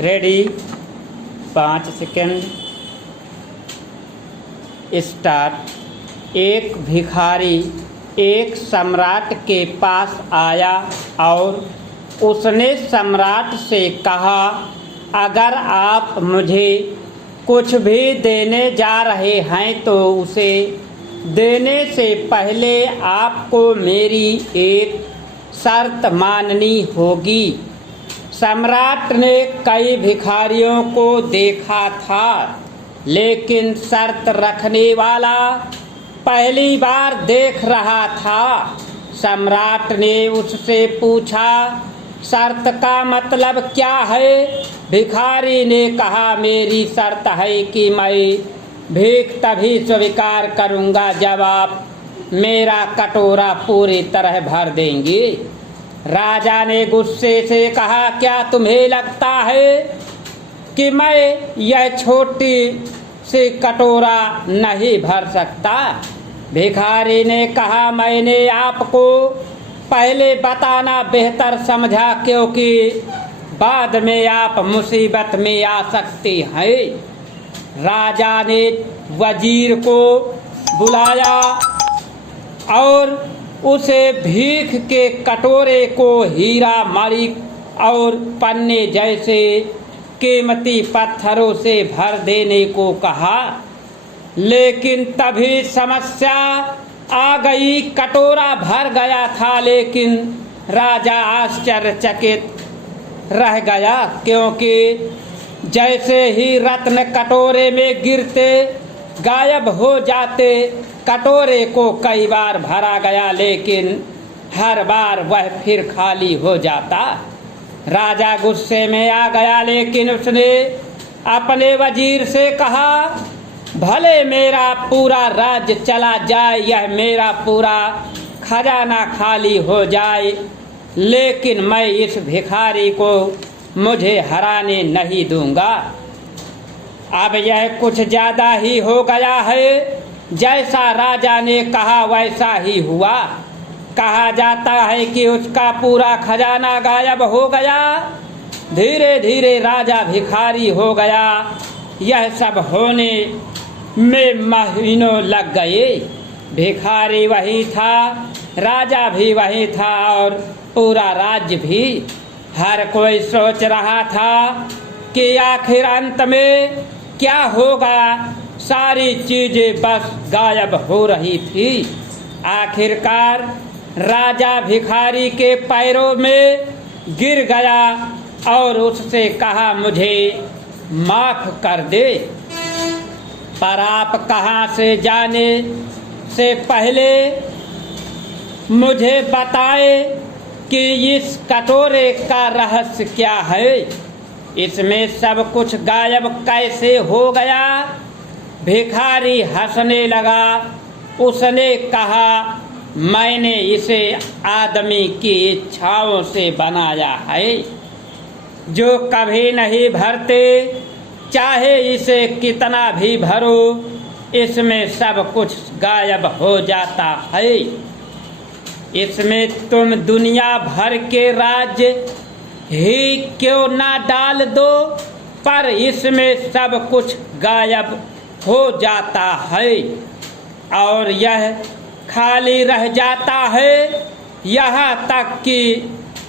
Ready 5 second start. एक भिखारी एक सम्राट के पास आया और उसने सम्राट से कहा, अगर आप मुझे कुछ भी देने जा रहे हैं तो उसे देने से पहले आपको मेरी एक शर्त माननी होगी। सम्राट ने कई भिखारियों को देखा था, लेकिन शर्त रखने वाला पहली बार देख रहा था। सम्राट ने उससे पूछा, शर्त का मतलब क्या है? भिखारी ने कहा, मेरी शर्त है कि मैं भीख तभी स्वीकार करूंगा जब आप मेरा कटोरा पूरी तरह भर देंगे। राजा ने गुस्से से कहा, क्या तुम्हें लगता है कि मैं यह छोटी सी कटोरा नहीं भर सकता? भिखारी ने कहा, मैंने आपको पहले बताना बेहतर समझा, क्योंकि बाद में आप मुसीबत में आ सकते हैं। राजा ने वजीर को बुलाया और उसे भीख के कटोरे को हीरा मणिक और पन्ने जैसे कीमती पत्थरों से भर देने को कहा। लेकिन तभी समस्या आ गई। कटोरा भर गया था, लेकिन राजा आश्चर्यचकित रह गया, क्योंकि जैसे ही रत्न कटोरे में गिरते गायब हो जाते। कटोरे को कई बार भरा गया, लेकिन हर बार वह फिर खाली हो जाता। राजा गुस्से में आ गया, लेकिन उसने अपने वजीर से कहा, भले मेरा पूरा राज्य चला जाए, यह मेरा पूरा खजाना खाली हो जाए, लेकिन मैं इस भिखारी को मुझे हराने नहीं दूंगा। अब यह कुछ ज़्यादा ही हो गया है। जैसा राजा ने कहा वैसा ही हुआ। कहा जाता है कि उसका पूरा खजाना गायब हो गया। धीरे धीरे राजा भिखारी हो गया। यह सब होने में महीनों लग गए। भिखारी वही था, राजा भी वही था और पूरा राज्य भी। हर कोई सोच रहा था कि आखिर अंत में क्या होगा। सारी चीजें बस गायब हो रही थी। आखिरकार राजा भिखारी के पैरों में गिर गया और उससे कहा, मुझे माफ कर दे, पर आप कहाँ से जाने से पहले मुझे बताए कि इस कटोरे का रहस्य क्या है। इसमें सब कुछ गायब कैसे हो गया? भिखारी हंसने लगा। उसने कहा, मैंने इसे आदमी की इच्छाओं से बनाया है, जो कभी नहीं भरते, चाहे इसे कितना भी भरो, इसमें सब कुछ गायब हो जाता है। इसमें तुम दुनिया भर के राज्य ही क्यों ना डाल दो, पर इसमें सब कुछ गायब हो जाता है और यह खाली रह जाता है। यहाँ तक कि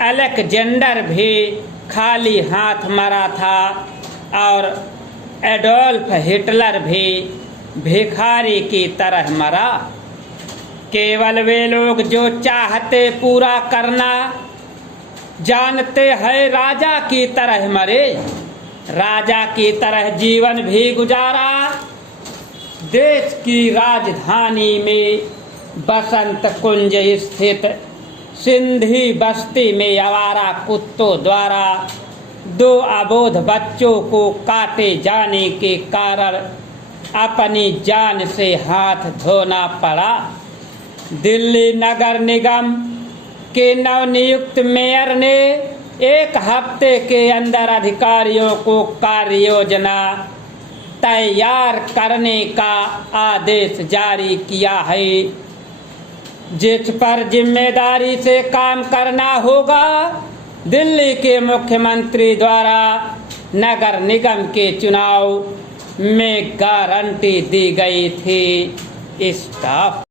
अलेक्जेंडर भी खाली हाथ मरा था और एडोल्फ हिटलर भी भिखारी की तरह मरा। केवल वे लोग जो चाहते पूरा करना जानते हैं राजा की तरह मरे, राजा की तरह जीवन भी गुजारा। देश की राजधानी में बसंत कुंज स्थित सिंधी बस्ती में आवारा कुत्तों द्वारा 2 अबोध बच्चों को काटे जाने के कारण अपनी जान से हाथ धोना पड़ा। दिल्ली नगर निगम के नवनियुक्त मेयर ने 1 हफ्ते के अंदर अधिकारियों को कार्य योजना तैयार करने का आदेश जारी किया है, जिस पर जिम्मेदारी से काम करना होगा। दिल्ली के मुख्यमंत्री द्वारा नगर निगम के चुनाव में गारंटी दी गई थी। स्टॉप।